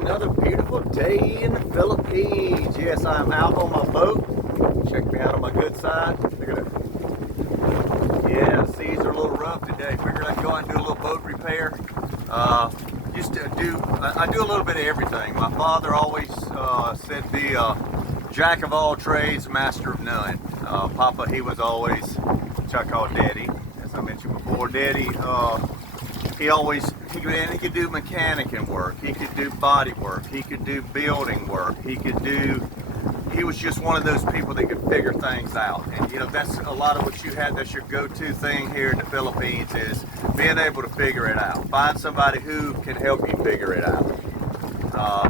another beautiful day in the Philippines. Yes, I'm out on my boat. Check me out on my good side. Look at that. Yeah, the seas are a little rough today. Figured I'd go out and do a little boat repair. I do a little bit of everything. My father always said be a jack of all trades, master of none. Papa, he was always, which I call Daddy, as I mentioned before. Daddy, he could do mechanic work, he could do body work, he could do building work, he was just one of those people that could figure things out. And you know, that's a lot of what you had, that's your go-to thing here in the Philippines, is being able to figure it out. Find somebody who can help you figure it out.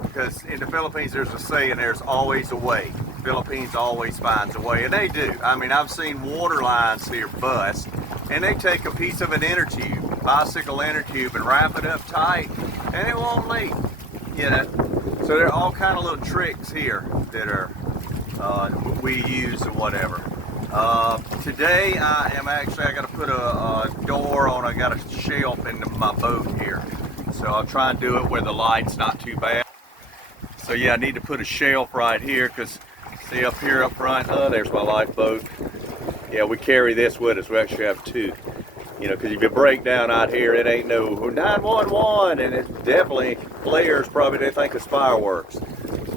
Because in the Philippines there's a saying, there's always a way. Philippines always finds a way, and they do. I mean, I've seen water lines here bust, and they take a piece of an inner tube, bicycle inner tube, and wrap it up tight, and it won't leak. You know, so there are all kind of little tricks here that are we use or whatever. Today I got to put a door on. I got a shelf into my boat here, so I'll try and do it where the light's not too bad. So yeah, I need to put a shelf right here, because see up here up front, there's my lifeboat. Yeah, we carry this with us. We actually have two. You know, because if you break down out here, it ain't no 911, and it definitely, players probably didn't think it's fireworks.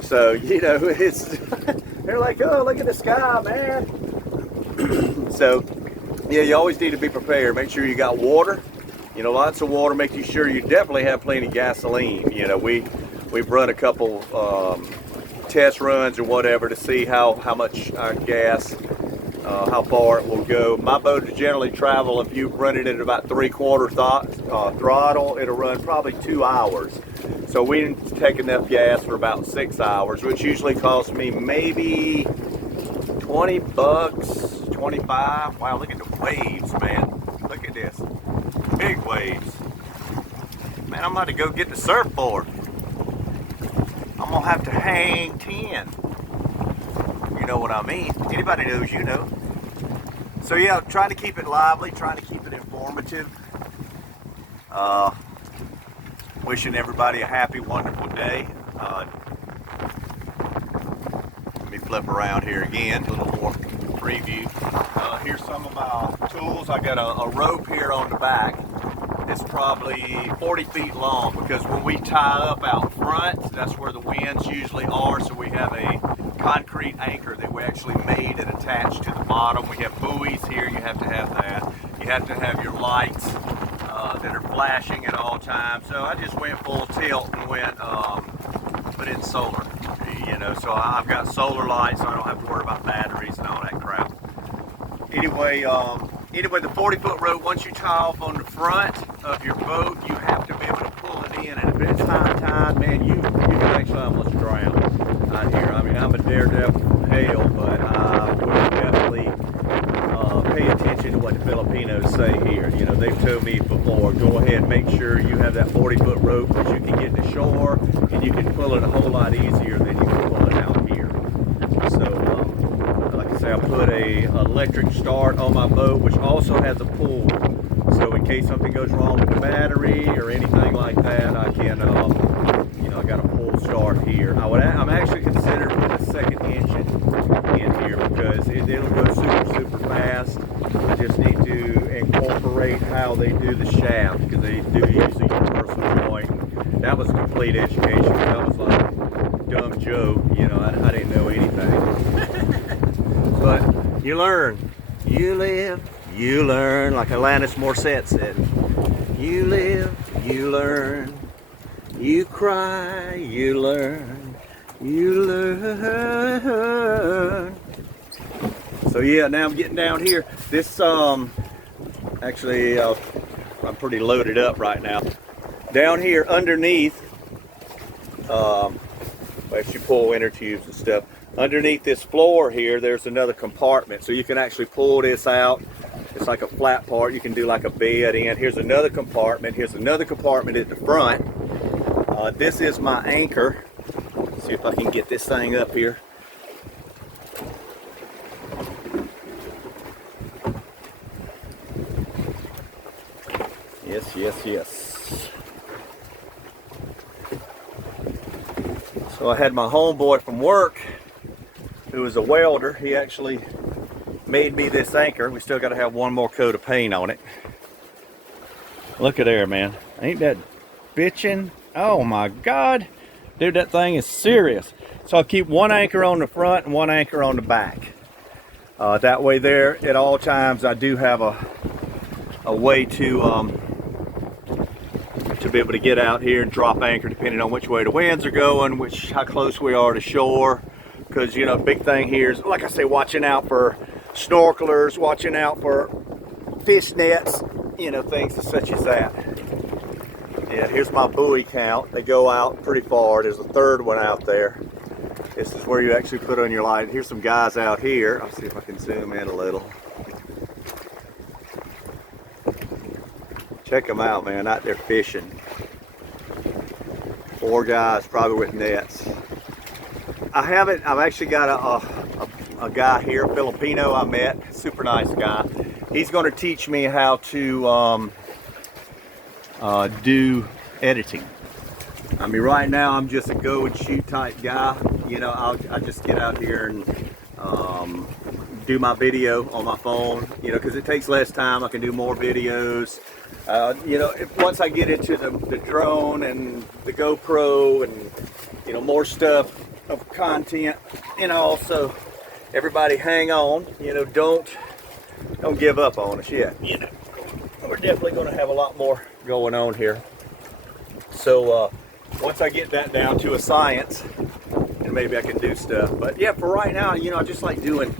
So, you know, it's, they're like, oh, look at the sky, man. So, yeah, you always need to be prepared. Make sure you got water, you know, lots of water. Make sure you definitely have plenty of gasoline. You know, we've run a couple test runs or whatever to see how much our gas, how far it will go. My boat will generally travel, if you run it at about 3/4 throttle, it'll run probably 2 hours. So we take enough gas for about 6 hours, which usually costs me maybe 20 bucks, 25. Wow, look at the waves, man. Look at this. Big waves. Man, I'm about to go get the surfboard. I'm gonna have to hang 10. You know what I mean? Anybody knows, you know. So yeah, trying to keep it lively, trying to keep it informative. Wishing everybody a happy, wonderful day. Let me flip around here again, a little more preview. Here's some of my tools. I got a rope here on the back. It's probably 40 feet long, because when we tie up out front, that's where the winds usually are. So we have a concrete anchor that we actually made and attached to the bottom. We have buoys here. You have to have that. You have to have your lights that are flashing at all times. So I just went full tilt and went put in solar. You know, so I've got solar lights, so I don't have to worry about batteries and all that crap. Anyway, the 40-foot rope, once you tie off on the front of your boat, you have to be able to pull it in. And if it's high tide, man, you can actually almost drown out here. I mean, I'm a daredevil from hell, but I would definitely pay attention to what the Filipinos say here. You know, they've told me before, go ahead and make sure you have that 40-foot rope, because you can get to shore and you can pull it a whole lot easier than you can pull it out here. So, like I say, I put a electric start on my boat, which also has a pull. So in case something goes wrong with the battery or anything like that, I can, you know, I got a pull start here. I'm actually considering putting a second engine in here, because it'll go super fast. I just need to incorporate how they do the shaft, because they do use a universal joint. That was a complete education. That was like dumb Joe, you know, I didn't know anything. But you learn, you live, you learn, like Alanis Morissette said. You live, you learn, you cry, you learn, you learn. So yeah, now I'm getting down here. This, actually, I'm pretty loaded up right now. Down here underneath, if you pull inner tubes and stuff, underneath this floor here, there's another compartment. So you can actually pull this out. It's like a flat part. You can do like a bed in. Here's another compartment. Here's another compartment at the front. This is my anchor. Let's see if I can get this thing up here. Yes. So I had my homeboy from work, who was a welder. He actually made me this anchor. We still got to have one more coat of paint on it. Look at there, man. Ain't that bitchin'? Oh my God. Dude, that thing is serious. So I'll keep one anchor on the front and one anchor on the back. That way there, at all times, I do have a way to be able to get out here and drop anchor depending on which way the winds are going, how close we are to shore. Because, you know, big thing here is, like I say, watching out for snorkelers, watching out for fish nets, you know, things such as that. Yeah, here's my buoy count. They go out pretty far. There's a third one out there. This is where you actually put on your light. Here's some guys out here. I'll see if I can zoom in a little. Check them out, man, out there fishing. 4 guys, probably with nets. I've actually got a guy here, Filipino I met, super nice guy. He's going to teach me how to do editing. I mean, right now I'm just a go and shoot type guy. You know, I just get out here and do my video on my phone, you know, because it takes less time. I can do more videos. You know, once I get into the drone and the GoPro and, you know, more stuff of content, you know, so everybody hang on, you know, don't give up on us yet, you know. We're definitely going to have a lot more going on here. So once I get that down to a science, and maybe I can do stuff. But yeah, for right now, you know, I just like doing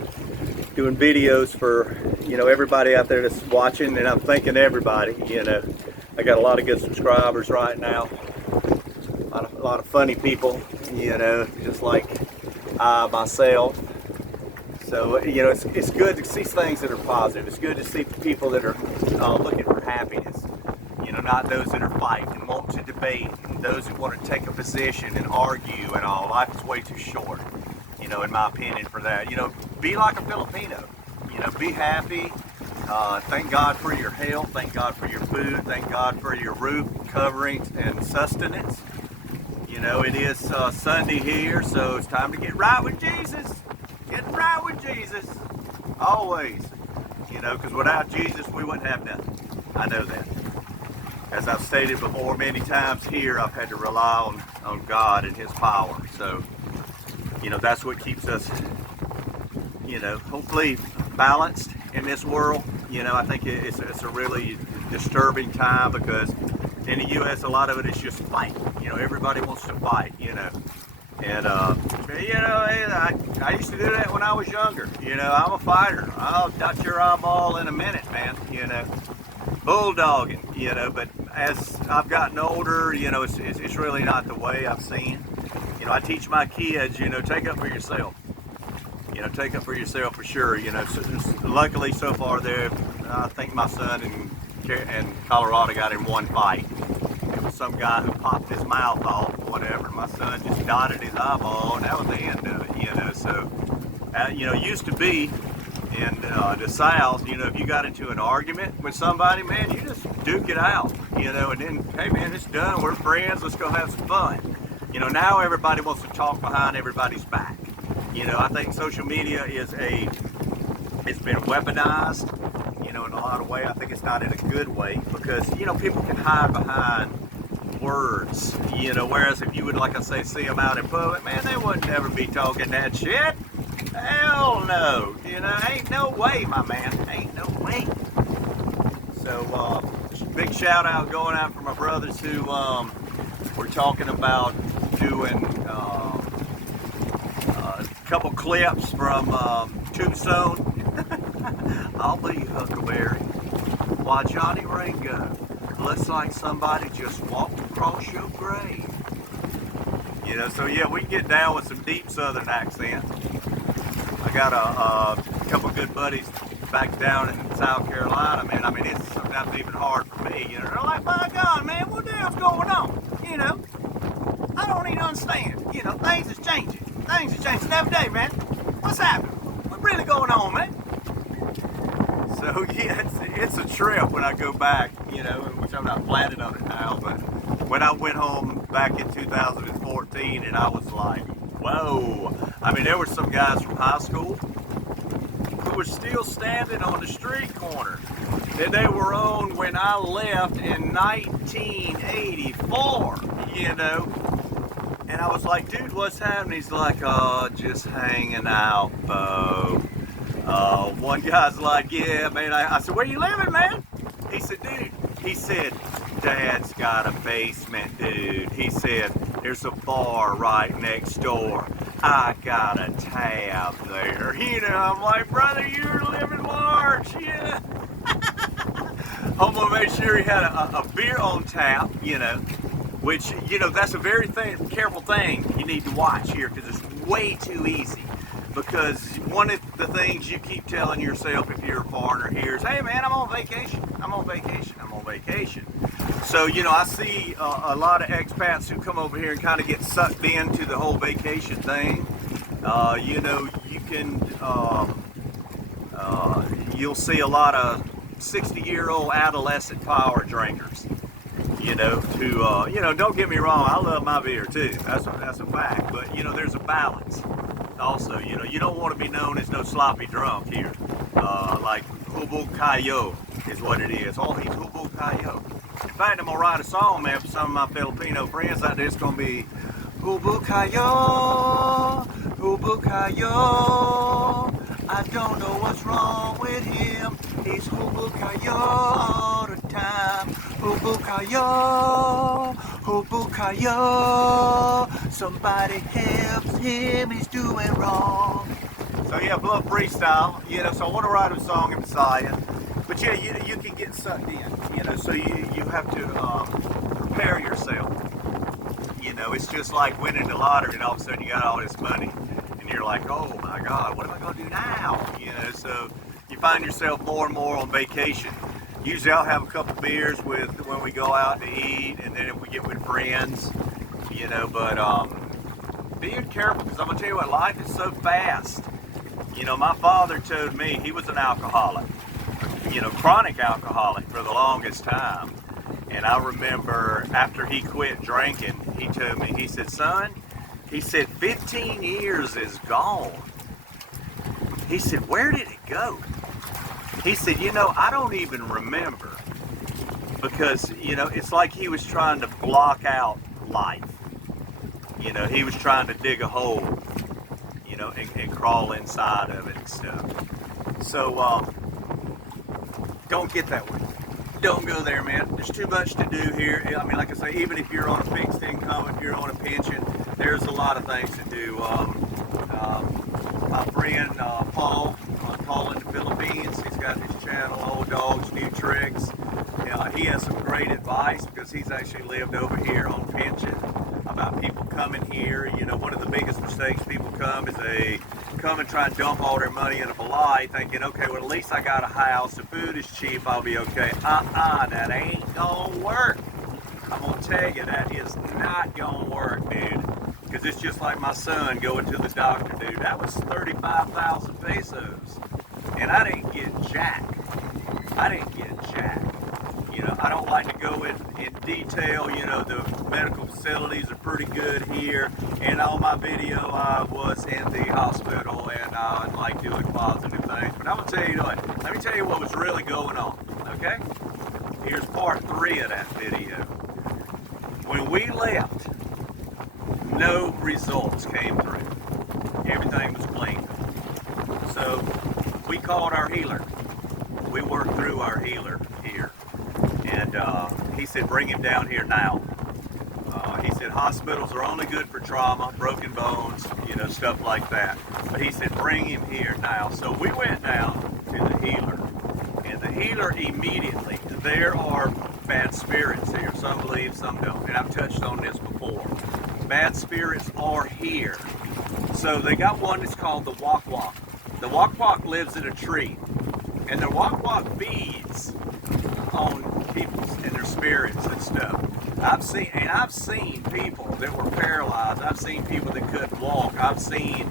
videos for, you know, everybody out there that's watching, and I'm thanking everybody. You know, I got a lot of good subscribers right now, a lot of funny people, you know, just like I myself. So, you know, it's good to see things that are positive. It's good to see people that are looking for happiness, you know, not those that are fighting and want to debate, and those who want to take a position and argue and all. Life is way too short, you know, in my opinion, for that. You know, be like a Filipino, you know, be happy. Thank God for your health. Thank God for your food. Thank God for your roof, coverings, and sustenance. You know, it is Sunday here, so it's time to get right with Jesus. Getting right with Jesus. Always. You know, because without Jesus, we wouldn't have nothing. I know that. As I've stated before many times here, I've had to rely on God and His power. So, you know, that's what keeps us, you know, hopefully balanced in this world. You know, I think it's a really disturbing time because in the U.S. a lot of it is just fight. You know, everybody wants to fight, you know. And, you know, I used to do that when I was younger. You know, I'm a fighter. I'll dot your eyeball in a minute, man, you know. Bulldogging, you know, but as I've gotten older, you know, it's really not the way I've seen. You know, I teach my kids, you know, take up for yourself. You know, take up for yourself for sure. You know, so, luckily so far there, I think my son in Colorado got in one fight. It was some guy who popped his mouth off, whatever. My son just dotted his eyeball, and that was the end of it. You know, so you know, used to be in the South, you know, if you got into an argument with somebody, man, you just duke it out, you know, and then, hey man, it's done, we're friends, let's go have some fun. You know, now everybody wants to talk behind everybody's back. You know, I think social media it's been weaponized, you know, in a lot of ways. I think it's not in a good way because, you know, people can hide behind words, you know, whereas if you would, like I say, see them out in public, man, they would never be talking that shit. Hell no, you know, ain't no way, my man, ain't no way. So, big shout out going out for my brothers who were talking about doing a couple clips from Tombstone. I'll be Huckleberry. While Johnny Ringo looks like somebody just walked across your grave. You know, so yeah, we can get down with some deep Southern accent. I got a couple good buddies back down in South Carolina, man. I mean, it's sometimes even hard for me. You know, they're like, my God, man, what the hell's going on? You know, I don't even understand. You know, things is changing. Things is changing every day, man. What's happening? What's really going on, man? So, yeah, it's a trip when I go back, you know, which I'm not planning on it now. But when I went home back in 2014, and I was like, whoa. I mean, there were some guys from high school who were still standing on the street corner that they were on when I left in 1984, you know. And I was like, dude, what's happening? He's like, oh, just hanging out, Bo. One guy's like, yeah, man. I said, where you living, man? He said, dude, he said, Dad's got a basement, dude. He said, there's a bar right next door. I got a tab there. You know, I'm like, brother, you're living large, yeah. I'm gonna make sure he had a beer on tap, you know, which, you know, that's a very careful thing you need to watch here, because it's way too easy. Because one of the things you keep telling yourself if you're a foreigner here is, hey man, I'm on vacation, I'm on vacation, I'm on vacation. So, you know, I see a lot of expats who come over here and kind of get sucked into the whole vacation thing. You know, you can, you'll see a lot of 60-year-old adolescent power drinkers. You know, you know, don't get me wrong, I love my beer too. That's a fact. But, you know, there's a balance. Also, you know, you don't want to be known as no sloppy drunk here. Like Hubo Kayo is what it is. Oh, he's Hubo Kayo. In fact, I'm going to write a song, man, for some of my Filipino friends out there. It's going to be Hubo Kayo, Hubo Kayo. I don't know what's wrong with him. He's Hubo Kayo all the time. Hubo Kayo, Hubo Kayo. Somebody helps him, he's doing wrong. So yeah, bluff freestyle, you know, so I want to write a song in Messiah. But yeah, you can get sucked in, you know, so you have to prepare yourself. You know, it's just like winning the lottery and all of a sudden you got all this money. And you're like, oh my God, what am I going to do now? You know, so you find yourself more and more on vacation. Usually I'll have a couple beers when we go out to eat, and then if we get with friends, you know, but being careful, because I'm going to tell you what, life is so fast. You know, my father told me he was an alcoholic, you know, chronic alcoholic for the longest time. And I remember after he quit drinking, he told me, he said, son, he said, 15 years is gone. He said, where did it go? He said, you know, I don't even remember, because, you know, it's like he was trying to block out life. You know, he was trying to dig a hole, you know, and crawl inside of it and stuff. So, don't get that way. Don't go there, man. There's too much to do here. I mean, like I say, even if you're on a fixed income, if you're on a pension, there's a lot of things to do. My friend Paul in the Philippines, he's got his channel, Old Dogs, New Tricks. He has some great advice, because he's actually lived over here on pension, about people coming here. You know, one of the biggest mistakes people come is they come and try and dump all their money in a balai, thinking, okay, well, at least I got a house, the food is cheap, I'll be okay. That ain't gonna work. I'm gonna tell you, that is not gonna work, dude. Because it's just like my son going to the doctor, dude. That was 35,000 pesos. And I didn't get jack. You know, I don't like to go in detail. You know, the medical facilities are pretty good here. And on my video, I was in the hospital, and I like doing positive things. But I'm going to tell you what, let me tell you what was really going on, okay? Here's part 3 of that video. When we left, no results came through. Everything was clean. So we called our healer. We worked through our healer here. And he said, bring him down here now. He said, hospitals are only good for trauma, broken bones, you know, stuff like that. But he said, bring him here now. So we went down to the healer. And the healer immediately, there are bad spirits here. Some believe, some don't. And I've touched on this before. Bad spirits are here. So they got one that's called the wak-wak. The wak-wak lives in a tree. And the wak-wak feeds on people and their spirits and stuff. I've seen people that were paralyzed. I've seen people that couldn't walk. I've seen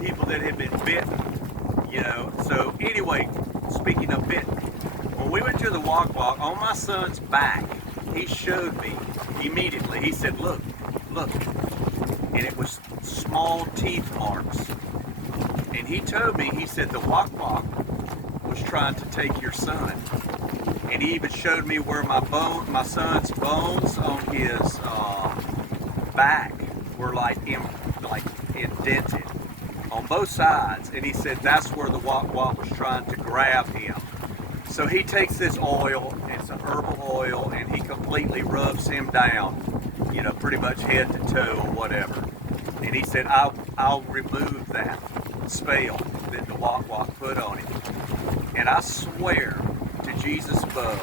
people that had been bitten, you know. So anyway, speaking of bitten, when we went to the wak-wak, on my son's back, he showed me immediately. He said, look, look. And it was small teeth marks. And he told me, he said, the Wok Wok was trying to take your son. And he even showed me where my son's bones on his back were like indented on both sides. And he said that's where the Wok Wok was trying to grab him. So he takes this oil, it's an herbal oil, and he completely rubs him down, you know, pretty much head to toe or whatever. And he said, I'll remove that spell that the Wok Wok put on him. And I swear to Jesus above,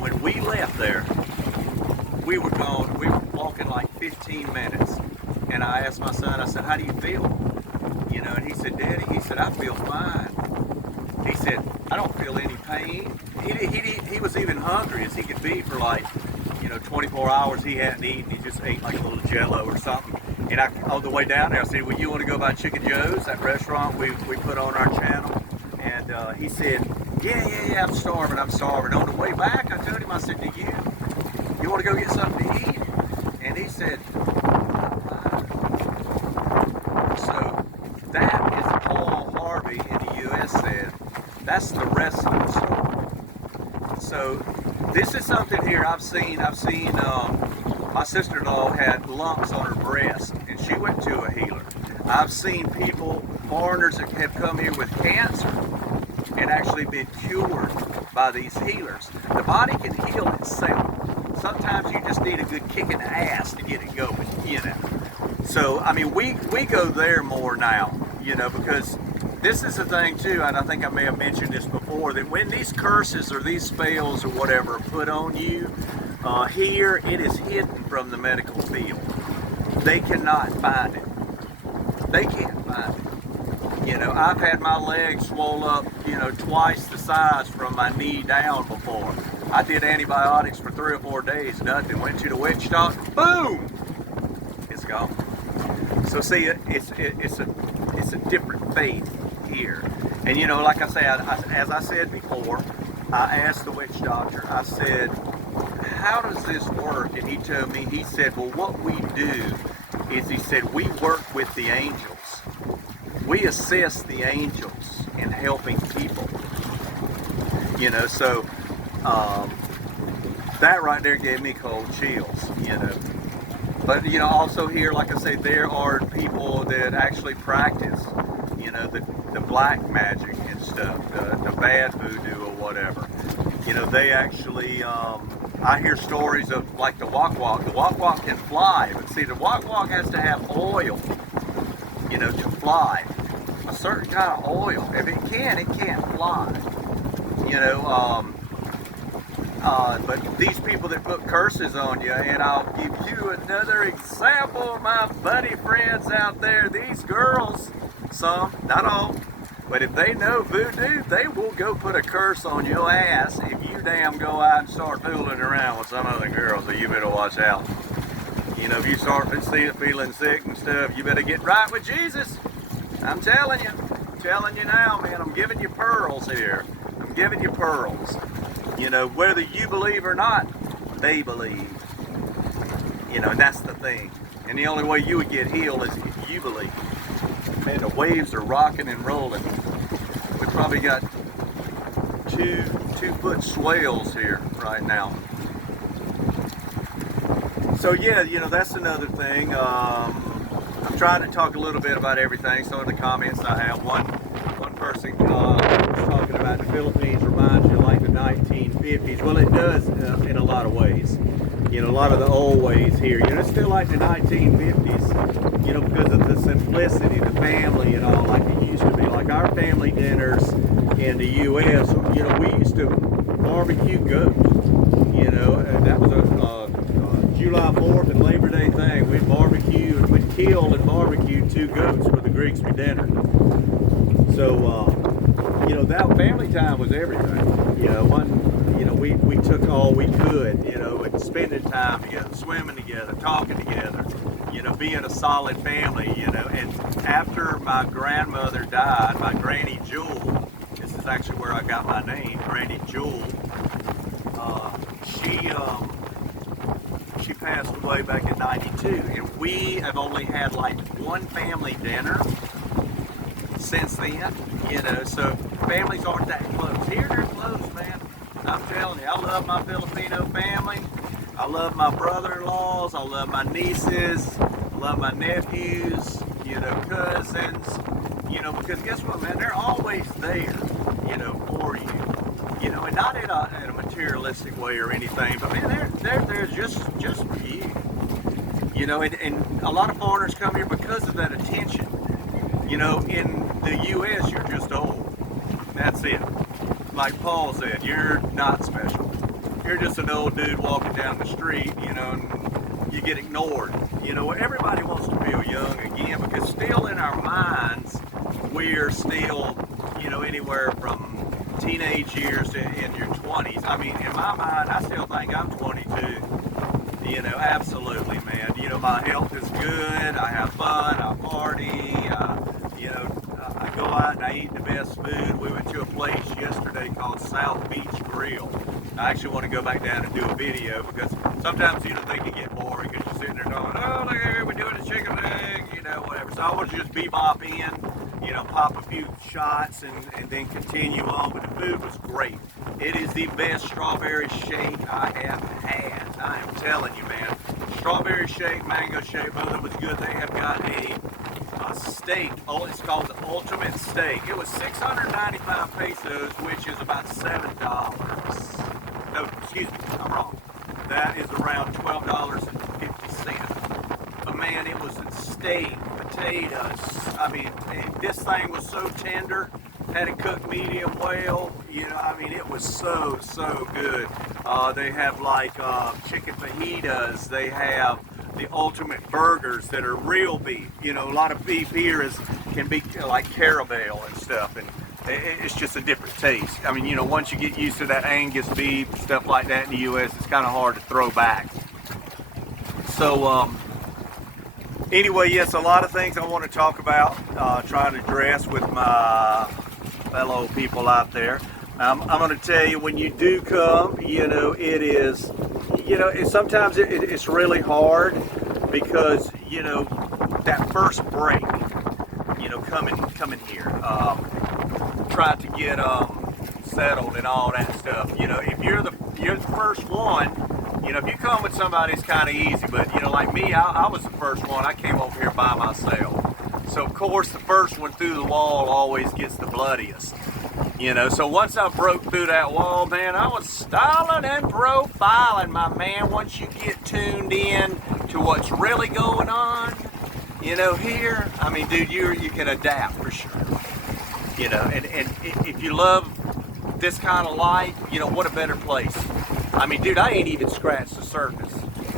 when we left there, we were walking like 15 minutes. And I asked my son, I said, how do you feel? You know, and he said, Daddy, he said, I feel fine. He said, I don't feel any pain. He was even hungry as he could be for like, you know, 24 hours he hadn't eaten. He just ate like a little Jello or something. And on the way down there, I said, well, you want to go by Chicken Joe's, that restaurant we put on our channel? And he said, yeah, I'm starving. On the way back, I told him, I said, you want to go get something to eat? And he said, so that is Paul Harvey in the U.S. said, that's the rest of the story. So this is something here I've seen. My sister-in-law had lumps on her breast, and she went to a healer. I've seen foreigners that have come here with cancer and actually been cured by these healers. The body can heal itself. Sometimes you just need a good kick in the ass to get it going, you know. So, I mean, we go there more now, you know, because this is the thing too, and I think I may have mentioned this before, that when these curses or these spells or whatever are put on you, here it is hidden from the medical field. They cannot find it. They can't find it. You know, I've had my legs swole up, you know, twice the size from my knee down before. I did antibiotics for 3 or 4 days, nothing. Went to the witch doctor, boom, it's gone. So see, it's a different faith here. And you know, like I said, as I said before, I asked the witch doctor, I said, how does this work? And he told me, he said, well, what we do is, he said, we work with the angels. We assist the angels in helping people. You know, so that right there gave me cold chills, you know. But, you know, also here, like I say, there are people that actually practice, you know, the black magic and stuff, the bad voodoo or whatever. You know, they actually, I hear stories of like the Wok Wok. The Wok Wok can fly, but see, the Wok Wok has to have oil, you know, to fly. A certain kind of oil. If it can't fly. You know, but these people that put curses on you, and I'll give you another example, my buddy friends out there, these girls, some, not all, but if they know voodoo, they will go put a curse on your ass if you damn go out and start fooling around with some other girls, so you better watch out. You know, if you start feeling sick and stuff, you better get right with Jesus. I'm telling you now, man, I'm giving you pearls here. I'm giving you pearls. You know, whether you believe or not, they believe. You know, and that's the thing. And the only way you would get healed is if you believe. Man, the waves are rocking and rolling. We probably got two-foot swells here right now. So yeah, you know, that's another thing. I'm trying to talk a little bit about everything. Some of the comments I have, one person was talking about the Philippines reminds you of like the 1950s. Well, it does in a lot of ways. You know, a lot of the old ways here. You know, it's still like the 1950s, you know, because of the simplicity, the family and all, like it used to be. Like our family dinners in the U.S., you know, we used to barbecue goats. You know, and that was a July 4th and Labor Day thing. We'd kill and barbecue 2 goats for the Grigsby dinner. So, you know, that family time was everything. You know, we took all we could, you know, and spending time together, swimming together, talking together, you know, being a solid family, you know. And after my grandmother died, my Granny Jewel, this is actually where I got my name, Granny Jewel, she passed away back in '92, and we have only had like one family dinner since then. You know, so families aren't that close. Here they're close, man. I'm telling you, I love my Filipino family. I love my brother-in-laws. I love my nieces. I love my nephews. You know, cousins. You know, because guess what, man? They're always there. You know, for you. You know, and not in a materialistic way or anything, but man, they're there just for you. You know, and a lot of foreigners come here because of that attention. You know, in the U.S., you're just old. That's it. Like Paul said, you're not special. You're just an old dude walking down the street, you know, and you get ignored. You know, everybody wants to feel young again because still in our minds, we're still, you know, anywhere from teenage years to in your 20s. I mean, in my mind, I still think I'm 22. You know, absolutely, man. You know, my health is good. I have fun. I party. You know, I go out and I eat the best food. We went to a place yesterday called South Beach Grill. I actually want to go back down and do a video because sometimes, you know, they can get boring because you're sitting there going, oh, look here, we're doing a chicken leg, you know, whatever. So I want to just bebop in, you know, pop a few shots and then continue on. But the food was great. It is the best strawberry shake I have had. I am telling you, man. Strawberry shake, mango shake, both of them was good. They have got a steak. Oh, it's called the Ultimate Steak. It was 695 pesos, which is about $7. No, excuse me, I'm wrong. That is around $12.50. But man, it was a steak, potatoes. I mean, this thing was so tender. Had it cooked medium well. You know, I mean, it was so good. They have like chicken fajitas. They have the ultimate burgers that are real beef. You know, a lot of beef here can be like caramel and stuff, and it's just a different taste. I mean, you know, once you get used to that Angus beef, stuff like that in the U.S., it's kind of hard to throw back. So, anyway, yes, a lot of things I want to talk about, trying to address with my fellow people out there. I'm going to tell you, when you do come, you know, it is, you know, sometimes it's really hard because, you know, that first break, you know, coming here, try to get settled and all that stuff. You know, if you're the first one, you know, if you come with somebody, it's kind of easy. But, you know, like me, I was the first one. I came over here by myself. So, of course, the first one through the wall always gets the bloodiest. You know, so once I broke through that wall, man, I was styling and profiling, my man. Once you get tuned in to what's really going on, you know, here, I mean, dude, you can adapt for sure. You know, and if you love this kind of life, you know, what a better place. I mean, dude, I ain't even scratched the surface.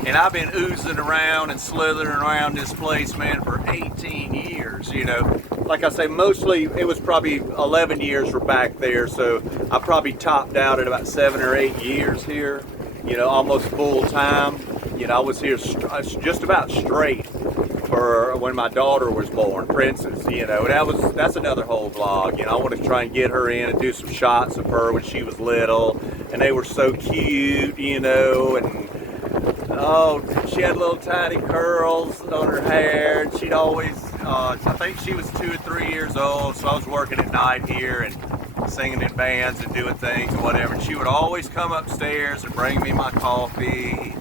And I've been oozing around and slithering around this place, man, for 18 years, you know. Like I say, mostly, it was probably 11 years were back there, so I probably topped out at about 7 or 8 years here, you know, almost full time. You know, I was here just about straight for when my daughter was born, Princess, you know. That's another whole vlog, you know. I want to try and get her in and do some shots of her when she was little, and they were so cute, you know, and oh, she had little tiny curls on her hair, and she'd always, I think she was 2 or 3 years old, so I was working at night here and singing in bands and doing things and whatever, and she would always come upstairs and bring me my coffee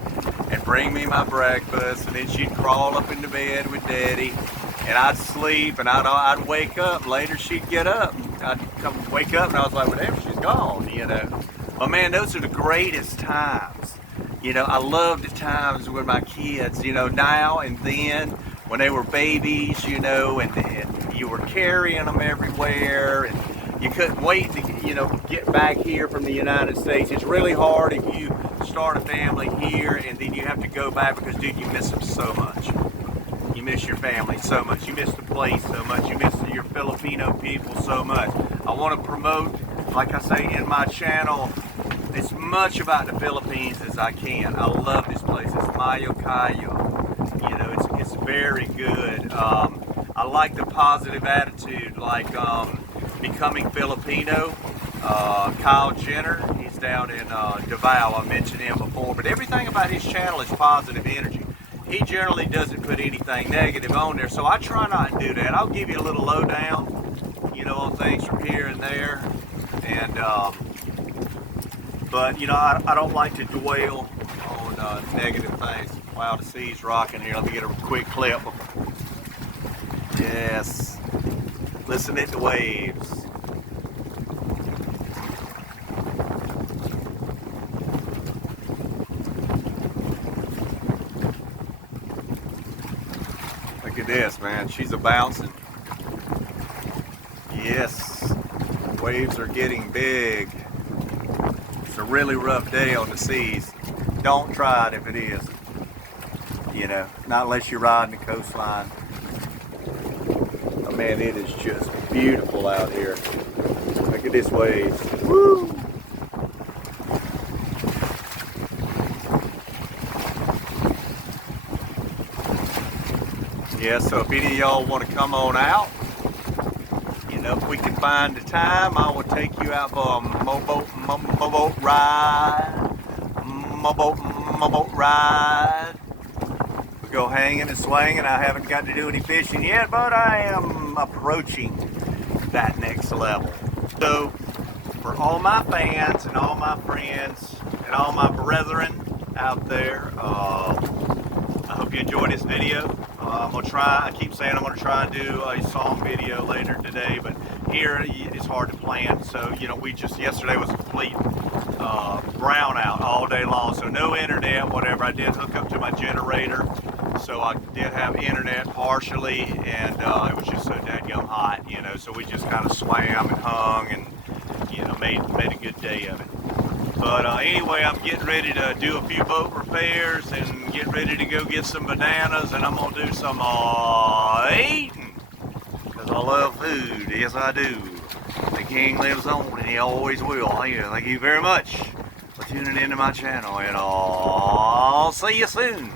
and bring me my breakfast, and then she'd crawl up into bed with Daddy, and I'd sleep, and I'd wake up, and later she'd get up, and I'd come wake up, and I was like, well, damn, she's gone, you know. But man, those are the greatest times. You know, I love the times with my kids, you know, now and then, when they were babies, you know, and you were carrying them everywhere, and you couldn't wait to, you know, get back here from the United States. It's really hard if you start a family here and then you have to go back because, dude, you miss them so much. You miss your family so much. You miss the place so much. You miss your Filipino people so much. I want to promote, like I say, in my channel, as much about the Philippines as I can. I love this place. It's Mayo Kayo. You know, it's very good. I like the positive attitude, like becoming Filipino. Kyle Jenner, he's down in Davao. I mentioned him before, but everything about his channel is positive energy. He generally doesn't put anything negative on there, so I try not to do that. I'll give you a little lowdown, you know, on things from here and there, and but you know, I don't like to dwell on negative things. Wow, the sea's rocking here. Let me get a quick clip. Yes, listen to the waves. Look at this, man. She's a bouncing. Yes, waves are getting big. It's a really rough day on the seas. Don't try it if it is. You know, not unless you're riding the coastline. Oh man, it is just beautiful out here. Look at this waves. Woo! Yeah, so if any of y'all want to come on out, you know, if we can find the time, I will take you out for a moboat ride. Moboat ride. We go hanging and swinging. I haven't got to do any fishing yet, but I am approaching that next level. So, for all my fans and all my friends and all my brethren out there, I hope you enjoyed this video. I'm going to try, I keep saying I'm going to try and do a song video later today, but here it's hard to plan. So, you know, yesterday was a complete brownout all day long. So no internet, whatever. I did hook up to my generator. So I did have internet partially, and it was just so dadgum hot, you know. So we just kind of swam and hung and, you know, made a good day of it. But anyway, I'm getting ready to do a few boat repairs and get ready to go get some bananas, and I'm going to do some eating, because I love food. Yes, I do. The king lives on, and he always will. Thank you very much for tuning into my channel, and I'll see you soon.